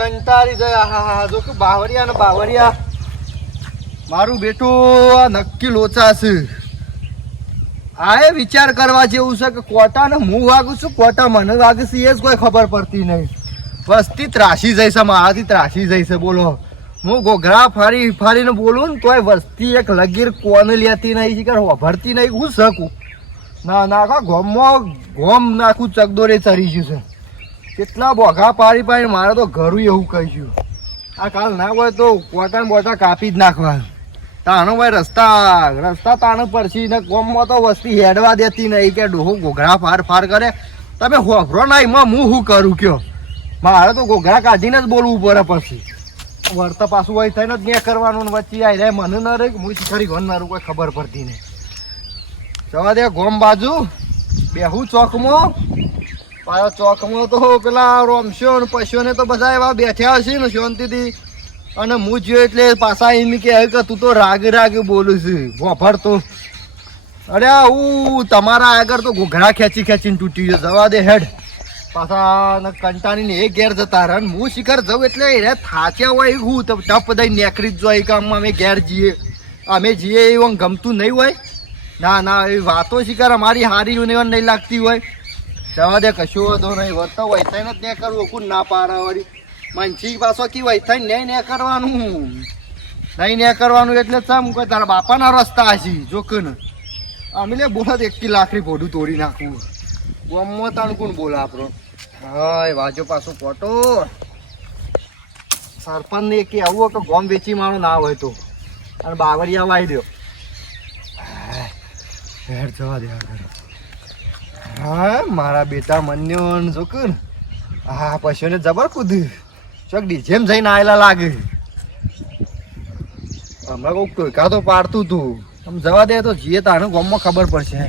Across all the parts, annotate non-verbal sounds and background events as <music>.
કંટાળી જાય હા હા જો કે બાવરિયા ને બાવરિયા મારું બેટું આ નક્કી લોચા છે. આ એ વિચાર કરવા જેવું છે કે કોટા ને હું વાગું છું, કોટા મને વાગે છે, એ જ કોઈ ખબર પડતી નહીં. વસ્તી ત્રાસી જાય છે, મારાથી ત્રાસી જાય છે, બોલો. હું ઘોઘરા ફારી, ફારીને બોલું ને તોય વસ્તી એક લગીર કોને લેતી નહીં કે વાભરતી નહીં, હું શકું? ના નાખા ગોમમાં ગોમ નાખું, ચકદોરે ચરી છે. કેટલા બોઘા પાડી પાડીને મારે તો ઘરું એવું કહીશું આ કાલ ના હોય તો કોટા ને બોટા કાપી જ નાખવા તાનો ભાઈ રસ્તા રસ્તા તાણ પરથી ને ગોમમાં તો વસ્તી હેડવા દેતી નહીં કે ડોહો ઘોઘરા ફાર ફાર કરે. તમે હોફરો ના, એમાં હું શું કરું કયો? મારે તો ઘોઘરા કાઢીને જ બોલવું પડે પછી. વળતા પાછું હોય થઈને જ ને કરવાનું ને વચ્ચે આવી જાય. મને ન રહી હું ખરી ના કોઈ ખબર પડતી નહીં. જવા દે ગોમ બાજુ. બેહું ચોકમાં. પાછો ચોકમાં તો પેલા રોમશો ને પશુને તો બધા એવા બેઠ્યા હશે ને શાંતિથી. અને હું જોયો એટલે પાછા એમ કે કે તું તો રાગ રાગ બોલું છું. વફર તો. અરે હું તમારા આગળ તો ઘોઘરા ખેંચી ખેંચીને તૂટી ગયો. જવા દે હેડ. પાછા કંટાળીને એ ઘેર જતા રહે હું શિખર જઉં એટલે એ થાચ્યા હોય હું તો ટપ દઈ નેકરી જ જોઈ કે આમ અમે ઘેર જઈએ. અમે જઈએ એવું ગમતું નહીં હોય. ના ના, એ વાતો શિખર અમારી હારી નહીં લાગતી હોય. જવા દે કશું વધો નહીં. વર્તો હોય થઈને જ ને કરવું. કોણ ના પારા વળી? માનસી પાછો કી વૈથાઈ નહીં ને કરવાનું. નહીં ને કરવાનું એટલે ચમ કોઈ તારા બાપાના રસ્તા હશે ને. અમે લે બોલા એકથી લાખની ભોડું તોડી નાખવું ગમો તાણ કોણ બોલે આપણો? હા વાજો પાછો ફોટો. સરપંચ ને કે આવું કે ગોમ વેચી મારો ના હોય તો. અને બાવરિયા વાઈ દો હેર જવા દે આગળ. હા, મારા બેટા મન્યો છોકર હા પશુને જબર કૂદ્યું. ચોક ડીજેમ જઈને આવેલા લાગે. હમણાં કોઈક ટોકા તો પાડતું તું. આમ જવા દે તો જીએ તારે ગામમાં ખબર પડશે.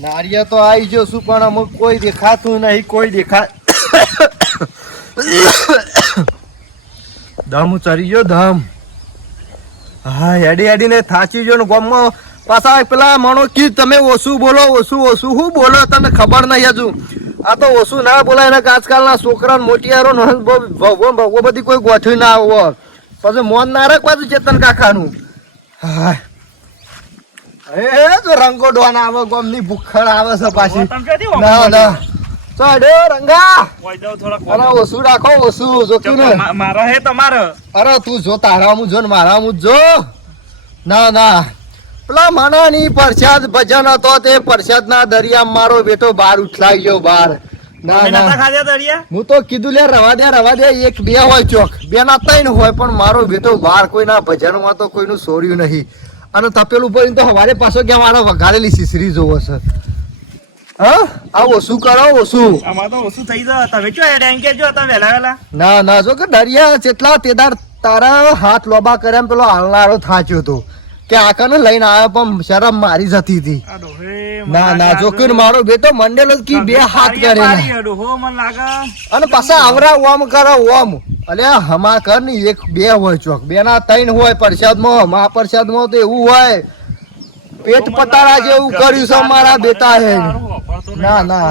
નારિયા તો આવી ગયો શું પણ અમુક કોઈ દેખાતું નહીં, કોઈ દેખા <coughs> દમ ચરી ગયો, દમ. હા હેડી હેડીને થાચી ગયો ને ગામમાં. પાછા પેલા માણો કી તમે ઓછું બોલો ઓછું ઓછું. શું બોલો તમને ખબર નહીં હજુ. આ તો ઓછું ના બોલાય ને આજકાલના છોકરા મોટિયારો ને ભગવો ભગવો બધી કોઈ ગોઠવી ના આવો. પછી મોન ના રાખ પાછું ચેતન કાકાનું. હા એ જો રંગો ડોન આવે ગોમની ભૂખડ આવે છે પાછી. ના ના. ચડે રંગા. અરે ઓછું રાખો ઓછું જોતું ને. મારા હે તમારે? અરે તું જો તારા હું જો ને મારા હું જો. ના ના. પેલા માનાની પ્રસાદ ભજન હતો તે પ્રસાદ ના દરિયા મારો બેટો બાર ઉઠલાઈ ગયો બાર હું તો કીધું લે રવા દે રવા દે એક બે હોય ચોક. બે ના ત્રણ હોય પણ મારો બેટો બાર કોઈના ભજનમાં તો કોઈનું સોર્યું નહીં. અને તપેલું પર તો હવારે પાછો કે મારે વઘારેલી સીસરી જોવો છે હા? આ ઓછું કરો ઓછું. આમાં તો ઓછું થઈ જાય. તમે તમે ના ના જો કે દરિયા જેટલા તેદાર તારા હાથ લોબા કર્યા પેલો હાલનારો થાચ્યો હતો કે આકાને લઈને આવ્યો પણ શરમ મારી જતી હતી. ના ના જો મારો બેટો મંડેલો કી બે હાથ લાગે. અને પાછા આવરા ઓમ કરો ઓમ. અલે હમા કરની એક બે હોય ચોક. બે ના ત્રણ હોય પ્રસાદમાં માં તો એવું હોય. પેટ પટારા જેવું કર્યું છે મારા બેટા હે. ના, ના.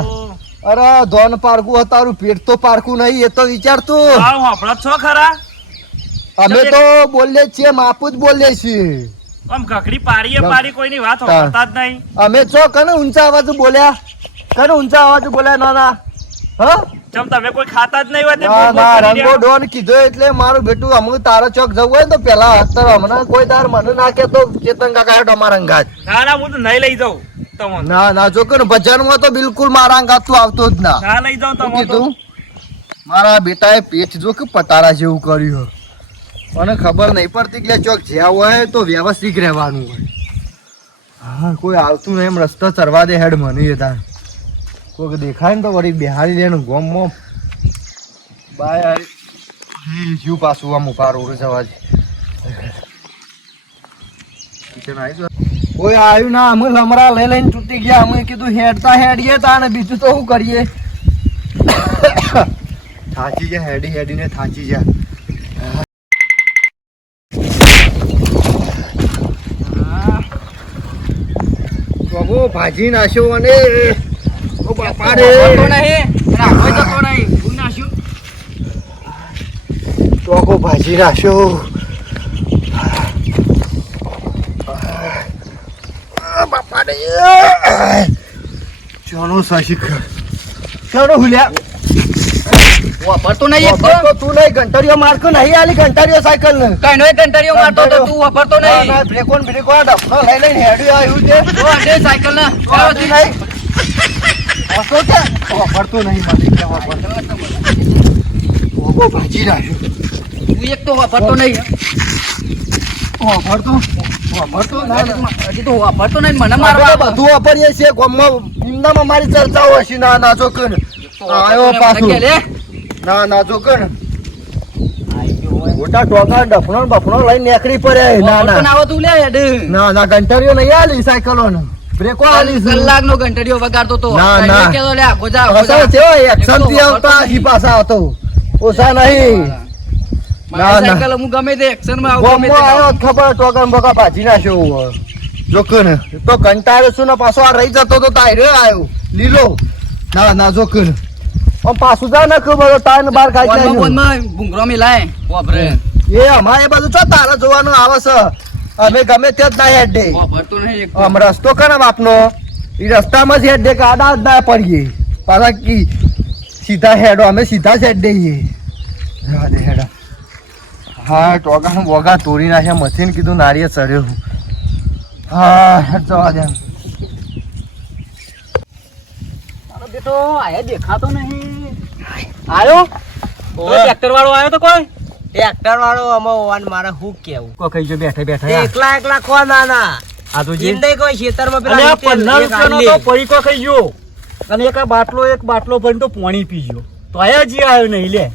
અરે ધોન પારકું તારું પેટ તો પારકું નહીં એ તો વિચારતું. છો ખરા? અમે તો બોલીએ છીએ માપું જ બોલીએ છીએ. આમ કકડી પાડીએ પાડી કોઈની વાત હોતા જ નહીં. અમે છો કને ઊંચા અવાજ બોલ્યા? કને ઊંચા અવાજ બોલ્યા ના ના હા? ચમ તમે કોઈ ખાતા જ નહીં હોય ના બોલ બોલ ના રંગો ડોન કીધો એટલે મારું બેટું અમુક તારો ચોક જવું હોય તો પેલા અત્યારે હમણાં કોઈ તાર મને નાખે તો ચેતન કાકા હેઠ અમારા અંગાત ના ના હું તો નહીં લઈ જાઉં ના ના જો કે ભજનમાં તો બિલકુલ મારા અંગાત તું આવતો જ ના. ના લઈ જાઉં તમે કીધું મારા બેટાએ પેટ જો કે પટારા જેવું કર્યું મને ખબર નહીં પડતી કે ચોક જ્યાં હોય તો વ્યવસ્થિત રહેવાનું હોય. હા, કોઈ આવતું નહીં, એમ રસ્તો ચરવા દે હેડ મને તાર કોઈક દેખાય ને તો વળી બિહારી લે ગોમ ગોમમાં બાય જીવ પાછું આમ ઉપાર ઓર જવા દે. કોઈ આવ્યું ના, અમે લમરા લઈ લઈને તૂટી ગયા. અમે કીધું હેડતા હેડીએ તા ને બીજું તો શું કરીએ? <coughs> થાચી જા હેડી હેડીને થાચી જા પ્રભુ ભાજી નાખ્યો અને ઓ બાપા રે. ટોકો ભાજી નાખ્યો. બાપા રે. ચાલો શશિક ચાલો હુલ્યા? વપરતો નહીં એક તો. તું નહીં ઘંટડીઓ મારતો નહીં આલી ઘંટડીઓ સાયકલ ને. કઈ કંટાળીઓ મારતો તો તું વપરતો નહીં. બ્રેક ઓન બ્રેક ઓન ડફનો લઈ લઈને હેડી આવ્યું છે. તો અડે સાયકલ ના વાપરતું નહીં. વાપરતો છે? વાપરતો નહીં કે વાપરતો. ઓગો ભાજી નાખ્યો. તું એક તો વાપરતો નહીં. વાપરતો? વાપરતો? ના. હજી તો વપરતો નહીં મને મારવા બધું વાપરીએ છીએ ગોમમાં. નિંદામાં મારી ચર્ચાઓ હશે. ના ના જોકન આવ્યો પાછું. ના ના જોકન મોટા ટોકા ડફણો બફણો લઈને નેકડી પડે ના ના. ના ના ઘંટડીઓ નહીં આલી સાયકલો ને બ્રેકો આલી કલાક નો ઘંટડીઓ વગાડતો તો. ના, ના. કહેતો લે ગોજા ગોજા. જા. એક એક્શનથી આવતા ઈ પાસા હતો ઓસા નહીં. ના, ના. સાયકલ હું ગમે તે એક્શનમાં આવું ગમે તે આવ્યો ખબર ટોકન બોકા ભાજી નાખ્યો જોકન તો કંટાળ્યો છું ને પાછો આ રહી જતો તો તાયરે આવ્યો. લીલો. ના ના જોકન આમ પાછું જા ને ખબર તાર બાર કાઢી ફોનમાં નાખ્યું. ફોનમાં ભૂંગળો મિલાય વાપરે એ અમારે બધું ચો તારા જોવાનું આવે છે. અમે ગમે તે જ ના હેડ. દે વાપરતો નહીં એક આમ રસ્તો કને બાપનો એ રસ્તામાં જ હેડ દે કે આડા જ ના પડીએ. પાછા કી સીધા હેડો અમે સીધા જ હેડ દઈએ દે હા ટોગા બોગા તોડી નાખ્યા મથીને કીધું નારીએ ચડ્યો હા જવા દે. બેટો આયા દેખાતો નહીં. આયો. ટ્રેક્ટર વાળો આવ્યો તો કોઈ? ટ્રેક્ટર વાળો આમાં હોવાનું મારે હું કેવું કો કઈ જો બેઠે બેઠે. એકલા એકલા કો ના ના આ તો જે જિંદગી કોઈ ખેતરમાં પેલા પંદર નીચે એક રૂપિયાનો તો. પડીકો ખાઈ ગયો અને એક આ બાટલો એક બાટલો ભરીને તો પાણી પી ગયો તો આયા જી આવ્યો નહીં લે.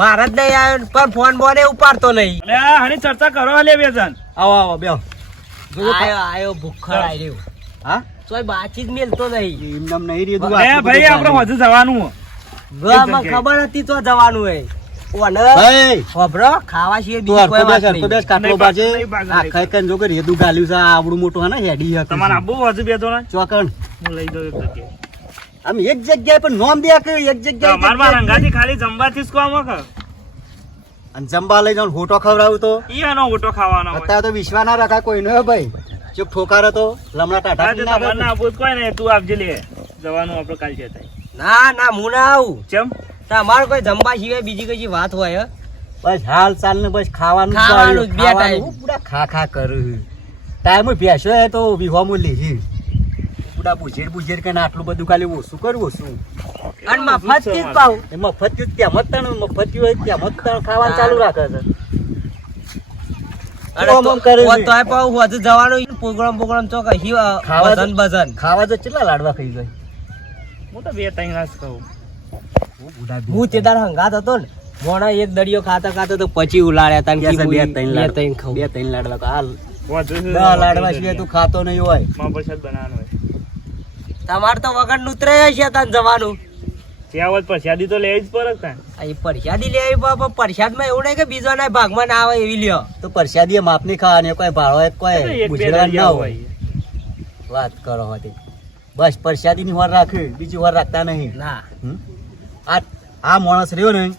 મારા જ નહીં આવ્યો પણ ફોન બોને ઉપાડતો નહીં. અલે આ હાની ચર્ચા કરો લે બેજન. આવો આવો બેહો. આયો આયો ભૂખડ રહ્યો હા? તોય બાચી જ મેલતો નહીં. એમ નામ નહીં રેદું અલે ભાઈ આપણે વધુ જવાનું હો. ખબર હતી તો જવાનું હોય. ઓને ખબરો ખાવા સિવાય બીજી કોઈ વાત નહીં. બેસ કાટલો બાજે. બાજુ, નહીં બાજુ, આ ખાઈ ખાઈને જો કે ગાલ્યું છે આવડું મોટું હે ને હેડી હે તમારે આબુ વધુ બે જણા ચોકણ. હું લઈ દઉં એક જગ્યાએ. આમ એક જગ્યાએ પણ નોમ દે કે એક જગ્યાએ ખાલી જમવાથી જ કોમ હકે. અને જમવા લઈ જાઉં હોટો ખવડાવું તો? ઈ આનો હોટો ખાવાનો અત્યારે તો વિશ્વા ના રખા કોઈ ન ભાઈ. જો ઠોકાર હતો લમણા ટાટા આજે તમારે ના આપવું કોઈ ને તું આપજે લે. જવાનું આપણે કાલ જતા ના ના હું ના આવું. ચમ? તમારે કોઈ જમવા સિવાય બીજી કઈ વાત હોય? બસ હાલ ચાલ ને બસ ખાવાનું ખાવાનું બે ટાઈમ. પૂરા ખા ખા કરું. ટાઈમ બેસો હે તો વિહોમાં લેહી પૂરા બુજેર બુજેર કે આટલું બધું ખાલી ઓછું કરવું ઓછું. અને મફતથી જ પાઉં. એ મફત ત્યાં જ તણ મફત હોય ત્યાં મત ખાવાનું ચાલુ રાખે છે અને ઓમ ઓમ તો- કરે હોત છે. તોય પાઉં હોત જવાનું પ્રોગ્રામ પ્રોગ્રામ તો કઈ ખાવા ભજન ભજન. ખાવા તો કેટલા લાડવા ખાઈ જાય? હું તો બે ત્રણ રાસ કહું હું તેદાર હંગાત હતો ને મોણા એક દડિયો ખાતા ખાતા તો પછી ઉલાડ્યા તા ને બે ત્રણ બે લાડવા ત્રણ ખાઉં. બે ત્રણ લાડવા દસ લાડવા સિવાય તું ખાતો નહીં હોય. માં પ્રસાદ બનાવવાનો હોય. તમારે તો વગર નુતરે છે તાન જવાનું. હોત પ્રસાદી તો લેવી જ પડે ને પરસાદી લે આવી પણ પરસાદમાં એવું નહીં કે બીજાના ભાગમાં ના આવે એવી લ્યો. તો પ્રસાદી માપની ખાવાની કોઈ ભાડો એક કોઈ ગુજરાત ના હોય. વાત કરો હતી બસ પ્રસાદી ની વાર રાખે બીજી વાર રાખતા નહીં. ના. હમ? આ આ માણસ રહ્યો ને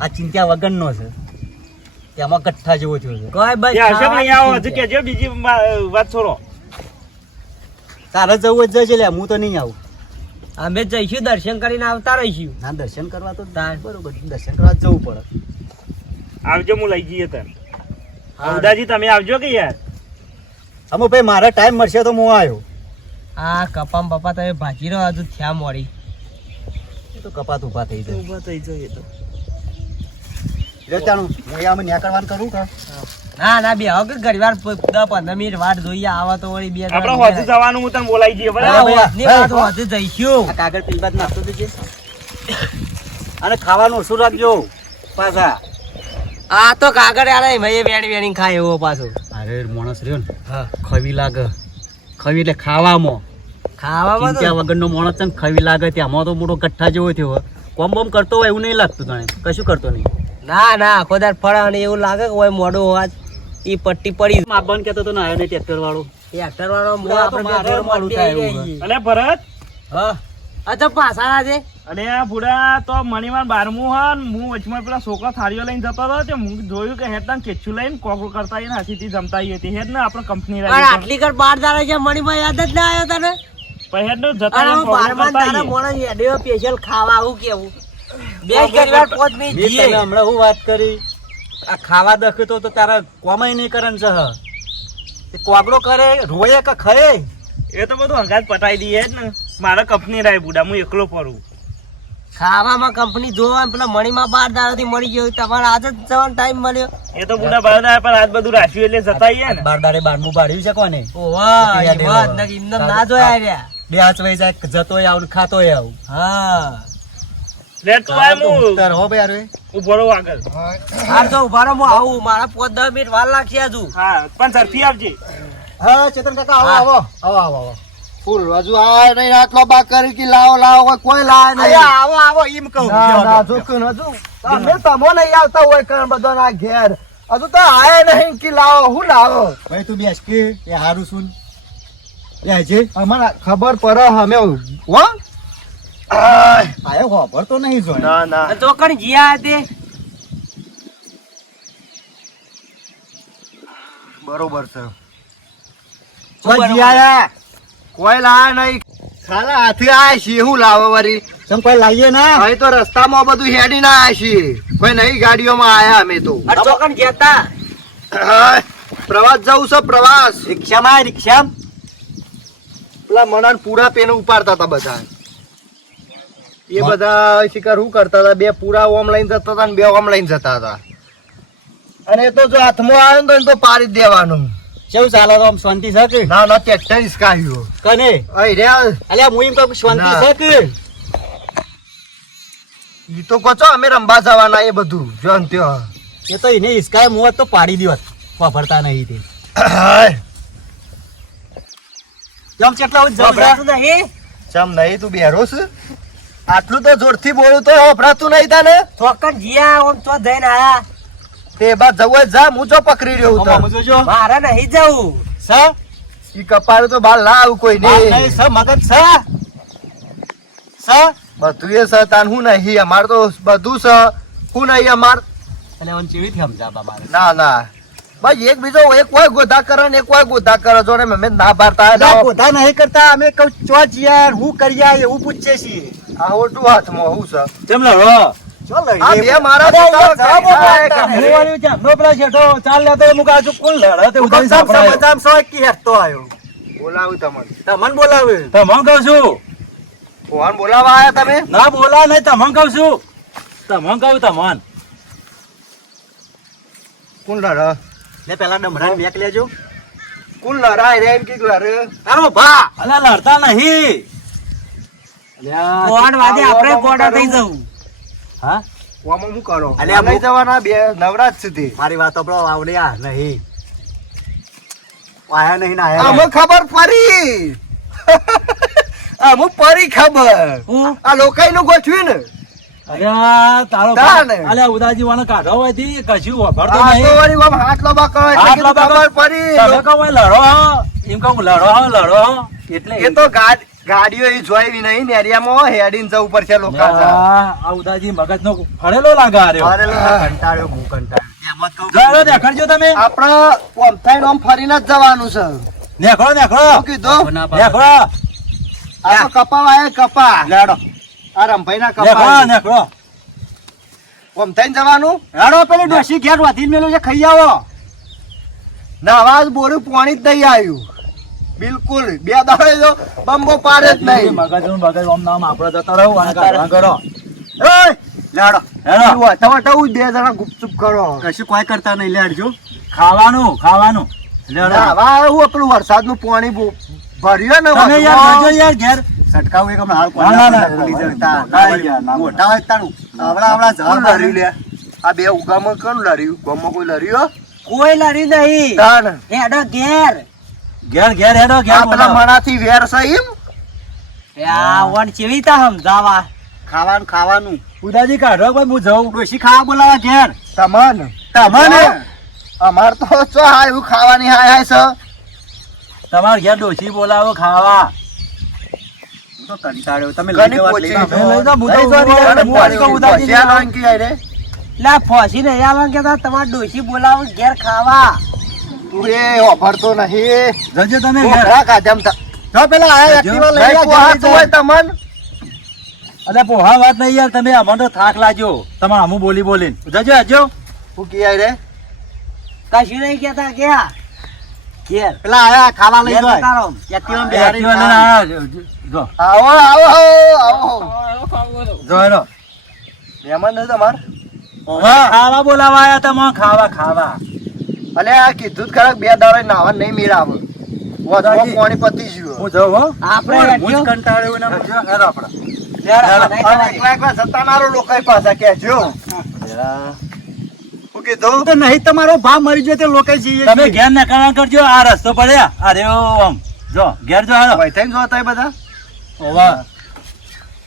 આ ચિંતા વગરનો છે. તેમાં કઠ્ઠા જેવો થયો છે. કોઈ બસ બીજી વાત છોડો. તારે જવું જ જશે લે હું તો નહીં આવું. અમે જઈશું દર્શન કરીને આવતા રહીશું. ના દર્શન કરવા તો તાર. બરોબર દર્શન કરવા જવું પડે. આવજો હું લઈ જઈએ તને. ઉદાજી તમે આવજો કે યાર? અમુ ભાઈ મારે ટાઈમ મળશે તો હું આવ્યો. આ કપામ પપ્પા તમે ભાજી રહ્યો હજુ થયા મોડી. તો કપાત ઊભા થઈ જાય. ઊભા થઈ જઈએ તો. રેતાણું હું આમ ન્યા કરવાનું કરું કે? ના ના બે હવે ઘડીવાર દસ પંદર મિનિટ વાટ જોઈએ આવા તો વળી બે આપણે મિનિટ જવાનું હું તને બોલાવી દઈએ બરાબર? વાત હોતે જઈશું. કાગળ પેલી બાદ નાખતો દેજે અને ખાવાનું ઓછું રાખજો પાછા. આ તો કાગળ આલે ભાઈ વેણી વેણી ખાય એવો પાછો. અરે માણસ રહ્યો ને. હા. ખવી લાગે. ખવી એટલે ખાવામાં. ખાવામાં ત્યાં વગરનો માણસ છે ને ખવી લાગે ત્યાંમાં તો મોટો ગઠ્ઠા જેવો થયો હોય. કોમ બોમ કરતો હોય એવું નહીં લાગતું તને. કશું કરતો નહીં. ના ના આખો દાર ફળ અને એવું લાગે કે હોય મોડું હોવાજ ઈ પટ્ટી પડી મા બંધ કહેતો તો ને આવ્યો નહીં ટ્રેક્ટર વાળો ટ્રેક્ટર વાળો મો આપણે બે મારે જોડે થાય અને ભરત? હા. અચ્છા પાછા છે અરે આ ભૂડા તો મણીમાં બારમું હન હું વચમાં પેલા છોકરા થાળીઓ લઈને જતો હતો તે હું જોયું કે હેડ તને કેચું લઈને કોકરો કરતા આવીને હાથીથી જમતા આવી હતી હેડ ને આપણે કંપની રાખી આટલી કર બાર દાડા છે મણીમાં યાદ જ ના આવ્યો તને? પછી નો જતા બારમા આવીએ. મોણસ હેડ્યો સ્પેશિયલ ખાવા આવું કેવું. બે ઘણી વાર પોત મી જીએ તને હમણાં હું વાત કરી? આ ખાવા દખતો તો તારા કોમાય નહીં કરે છે તે કરે રોયે કે ખયે? એ તો બધું હંગાત પટાઈ દઈએ જ ને. મારા કંપની રાય બુડા હું એકલો ફરું. ખાવામાં કંપની જોવા પેલા મણીમાં બાર દાડાથી મળી ગયો તમારે આજ જ જવાનો ટાઈમ મળ્યો. એ તો બુડા બાર દાડા પર આજ બધું રાખ્યું એટલે જતા આવીએ ને બારદારે બારમું પાડ્યું છે કોને? ઓવા એ વાત ના જોયા આવ્યા. બે હાથ વહી જાય જતોય આવું ખાતોય આવું. હા. લે તું આય હું તાર હો ભાઈ હારું. ઊભો આગળ. હાર તો ઊભા રહો, આવું મારા પોત દસ મિનિટ વાર લાગશે હજુ. હા પણ ઝડપી આવજે. હા ચેતન કાકા આવો આવો. આવો આવો આવો. ફૂલ હજુ આ નહીં આટલો બા કરી કે લાવો લાવો કોઈ કોઈ લાવે નહીં. આવો આવો એમ કહું ના હજુ. તમે તમો નહીં આવતા હોય કણ બધો ના ઘેર. હજુ તો આયા નહીં કે લાવો હું લાવો? ભાઈ તું બેસ કે એ હારું સુન. જે. અમારે ખબર પડે અમે હો? આયો. ખબર તો નહીં જોઈ ના ના તો કણ જીયા તે બરોબર છે. કોઈ જી આયા કોઈ લાવે નહીં. ખાલા હાથી આયા છીએ હું લાવો વરી. તમ કોઈ લાવીએ ના? અહીં તો રસ્તામાં બધું હેડી ના આયા છીએ કોઈ નહીં ગાડીઓમાં આયા અમે તો. કણ જતા પ્રવાસ જવું છે પ્રવાસ. રિક્ષામાં રિક્ષામાં? પેલા મનાન પૂરા પેન ઉપાડતા હતા બધા. એ બધા શિકાર શું કરતા હતા? બે પૂરા ઓમ લઈને જતા હતા ને બે ઓમ લઈને જતા હતા. અને એ તો જો હાથમાં આવે ને તો એને તો પાડી જ દેવાનું. કેવું ચાલે તો આમ શાંતિ છે કે? ના ના ટ્રેક્ટર ઇસકાયું કને? અહીં રહ્યા અલ્યા હું એમ કહું શાંતિ. છે કે? ઈ તો છો અમે રંબા જવાના એ બધું. જો ને એ તો એને ઇસકાય મોત તો પાડી દિવસ વાપરતા નહીં તે. કેમ કેટલા ચમ નહીં તું બેરો છે આટલું તો જોરથી બોલું તો વપરાતું નહીં તને. તો કણ જીયા ઓમ તો જઈને આયા. તે બા જવું જા હું જો પકડી રહ્યો હું તો મારે નહીં જવું. સ? ઈ કપાળ તો બાર ના આવું કોઈ નહીં સ મગજ સ? સ? બધું એ સતાન હું નહીં અમાર તો બધું સ. હું નહીં અમાર. અને ઓન ચીવી થી સમજાવવા મારે ના ના. ભાઈ એક બીજો એક કોઈ ગોધા કરે ને એક કોઈ ગોધા કરે જો ને મેં ના ભારતા ગોધા નહીં કરતા અમે કઉ ચો જીયા હું કર્યા એવું પૂછે છીએ આ ઓટું હાથમાં હું છે. કેમ લડો આ બે મારા છોકરાઓ ખાય ખાય બોલાવું તમને. તમને બોલાવે. તમને કહું છું. ફોન બોલાવા આયા તમે? ના બોલા નહીં તમને કહું છું. તમને કહું તમને કોણ લડે? લે પેલા ડમરાને મેક લેજો. કોણ લડાય રે એમ કીધું લડે તારો ભા. અલ્યા લડતા નહીં. કોણ વાદે આપણે ગોડા થઈ જવું. હા? ઓમાં શું કરો? અલ્યા, લઈ જવાના બે નવરાજ સુધી. મારી વાત આપણો આવડ્યા નહીં. આયા નહીં ના આયા અમે ખબર પડી. અમુક પડી ખબર. આ લોકાઈ નું ગોઠવ્યું ને. અલ્યા તારો ને. ઉદાજી વાળા કાઢો હોયથી કશું આ તો નહીં. વળી આમ હાથ લોબા કરો હાથ કીધું લોબા તમે કહો હોય લડો એમ કહું લડો લડો એટલે એ તો ગાડ- ગાડીઓ એ જોઈ નહીં ને એરિયામાં હેડીન જવું પડશે લોકો આ ઉદાજી મગજનો ફરેલો લાગે આ કંટાળ્યો હું કંટાળ્યો. એમ જ કહું જાઓ, દેખાડજો તમે. આપડે ઓમ થઈને ઓમ ફરીને જ જવાનું છે. નેખળો નેખળો શું કીધું? ના પાડો. આ કપા વાય કપા. લેડો આ રમભાઈ ના કપા નેખળો ઓમ થઈને જવાનું? લેડો પેલી ડોસી ઘેર વધીને મેલો છે ખાઈ આવો. નવાજ બોરું પાણી જ નહીં આવ્યું. બિલકુલ. બે દાડે જો બંબો પાડે જ નહીં. મગજનું મગજ ઓમ નામ આપડે જતો રહો અને કાઢવા કરો એય, લાડો. હેલો એવું અટવાટવું જ બે જણા ગુપચુપ કરો. કશું કોઈ કરતા નહીં. લેડજો. ખાવાનું ખાવાનું. લેડો. નાવા એવું પેલું વરસાદ પાણી બહુ ને તમે યાર યાર ઘેર. સટકાવું એક હમણાં હાલ ના, ના, ના, ભૂલી ના, જતા. ના, ના, ના, મોટા હોય તારું. આવડા આવડા કોણ લડ્યું લે? આ બે ઉગામાં કોણ લડ્યું? ગામમાં કોઈ લડ્યું કોઈ લડી નહીં. હેડો ઘેર. ઘેર ઘેર હેડો ઘેર આ પેલા મણાથી વેર છે એમ? એ આ વણ ચેવી તા સમજાવા? ખાવાનું ખાવાનું. ઉદાજી કાઢો ભાઈ હું જઉં? ડોશી ખાવા બોલાવા ઘેર. તમન. તમન? અમાર તો ચો હા એવું ખાવાની હાય હાય છે? તમાર ઘેર ડોશી બોલાવો ખાવા. તો કંટાળ્યો તમે લઈ જવા લઈ જાઓ. હું કે આય ફોસી નહીં આવવાનું કેતા તમારે ડોશી બોલાવો ઘેર ખાવા. તું એ વાપરતો નહીં. જજો તમે ઘેર. ઘોઘરા જો પેલા આ એક્ટિવા લઈ નહીં જા, હોય તમન. અરે પોહા વાત નહીં યાર તમે અમને તો થાક લાગ્યો. તમારે અમુ બોલી બોલીને. જજો હજો હું કી રે? કશું નહીં કેતા ક્યાં? ઘેર. પેલા આયા ખાવા લઈ જાય એક્ટિવા લઈને જો આવો આવો આવો જો હેરો. મહેમાન નથી તમાર? ખાવા બોલાવા આયા તમે ખાવા ખાવા. અલે આ કીધું જ ખરા બે દાડે નાવા નહીં મેળાવે. પાણી પતી ગયું. હું જાઉં હો. આપણે હું કંટાળ્યો ને આપણે. ઘેર અને જતા મારો લોકો કહેજો. કીધું? તો નહીં તમારો ભાવ મરી ગયો તે લોકો તમે ઘેર નકારા કરજો આ રસ્તો પડ્યા અરે આમ. જો ઘેર જો હાલો. વૈથાઈને જો હતા એ બધા. ઓવા.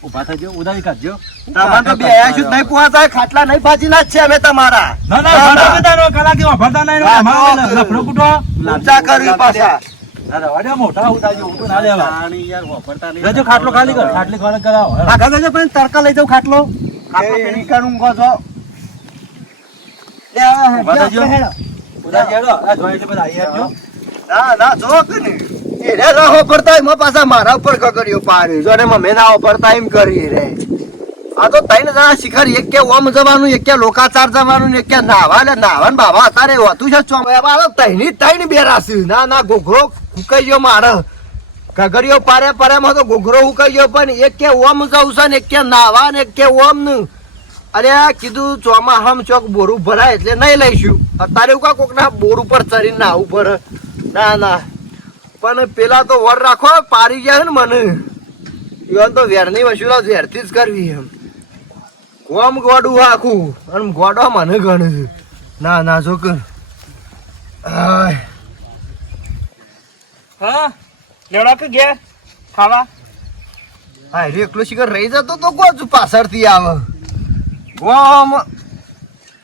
ઊભા થજો ઉદારી કાઢજો. તમારે તો બે આયા નહીં પોહાતા ખાટલા નહીં ભાજીના જ છે અમે તમારા. ના ના ના, ભરતા ના. બધા નો ભરતા નહીં અમારે લફડો કૂટો. કરવી પાછા તડકા લઈ ખાટલો. ખાટલો એ પેલી ઈકણ ઊંઘો છો લે, હવે ઊભા હેડજો, થજો. આપણે હેડો. ઉદારી હેડો. આ જોઈ એટલે બધા આઈ આવજો. ના ના જો કે ને એ રે રહો પડતા એમાં પાછા મારા ઉપર કકડીઓ પાડ્યું જો અને મમ્મી ના પડતા એમ કરી રે આ તો ત્રણ જણા શિખર એક કે ઓમ જવાનું એક કે લોકાચાર જવાનું એક કે નાવા ને નાવા ને બાબા અત્યારે હોતું છે ચોમ આ તો ત્રણની ત્રણ બેરાસી ના ના ઘોઘરો ફૂકાઈ ગયો મારે કગડીઓ પારે પારે માં તો ઘોઘરો ઉકાઈ ગયો પણ એક કે ઓમ જવું છે ને એક કે નાવા ને એક કે ઓમનું અરે કીધું ચોમાહામ ચોક બોરું ભરાય એટલે નહીં લઈશું અત્યારે એવું કોક ના બોર ઉપર ચડીને નાવું પડે ના ના પણ પેલા તો વર રાખો પારી ગયા ને મને. ઈવન તો વેરની વસૂલો વેરથી જ કરવી એમ. કોમ ગોડું આખું અને ગોડો મને ગણે છે. ના ના જો કર. હા? લેવડા કે ઘેર? ખાવા? હા રે એકલો શિખર રહી જતો તો ગોજ પાછળથી આવે. ગોમ.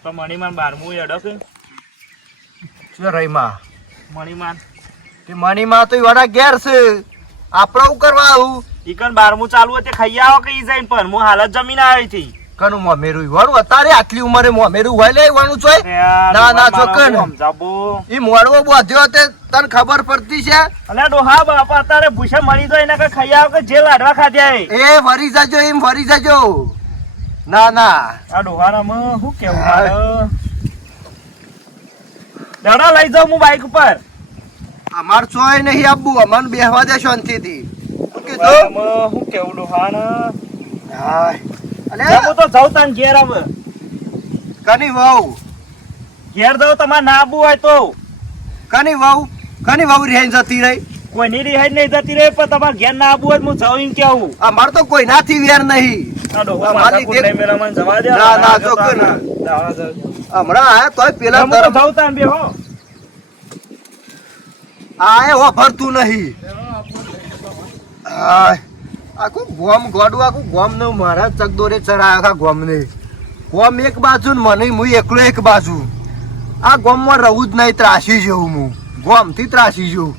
તો મણીમાન બારમું એડો શું રહી માં મણીમાન. તે મણીમાં તો વડા ઘેર છે. આપણે શું કરવા આવું? ઈકન બારમું ચાલુ હોય તે ખાઈ આવો કે ઈ જઈને પણ? હું હાલત જમીન આવી હતી. કનું મોમેરું વાળું? અત્યારે આટલી ઉંમરે મોમેરું હોય લે ઈવાનું ચોય? ના, ના, ચોક્કસ. સમજાબો ઈ મોડવો બોધ્યો તે તને ખબર પડતી છે? અલે ડોહા બાપા અત્યારે ભૂસે મરી જાય એના કે ખાઈ આવો કે જે લાડવા ખાધ્યા એ. એ વરી જજો એમ વરી જજો. ના ના. આ ડોહારામાં શું કેવું મારે? દાડા લઈ જાઉં હું બાઈક ઉપર. અમાર ચોય નહીં આપવું અમાર બેહવા દે શાંતિથી. શું કીધું? શું કેવું હાય. અલે હું તો જાઉં તાન ઘેર હવે કની વાવ ઘેર જાઉં તમાર ના આવવું હોય તો. કની વાવ કની વાવ રેન જતી રહી? કોઈની રિહાઈ નહીં જતી રહે પણ તમારે ઘેર ના આવવું હોય હું જાઉં એમ કેવું. અમાર તો કોઈ નાથી વેર નહીં. હમણાં આયા તોય પેલા હું તો તરફ જાઉં તાન બે હો. આય વાપરતું નહીં. આખું ગોમ ગોડું, આખું ગોમ ને મારા ચકદોરે ચરાય, આખા ગોમ ને ગોમ એક બાજુ ને મને, હું એકલો એક બાજુ. આ ગોમમાં રહું જ નહીં, ત્રાસી જવું હું. ગોમથી ત્રાસી જવું.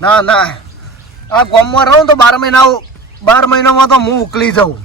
ના ના. આ ગોમમાં રહું તો બાર મહિના બાર મહિનામાં તો હું ઉકલી જાઉં.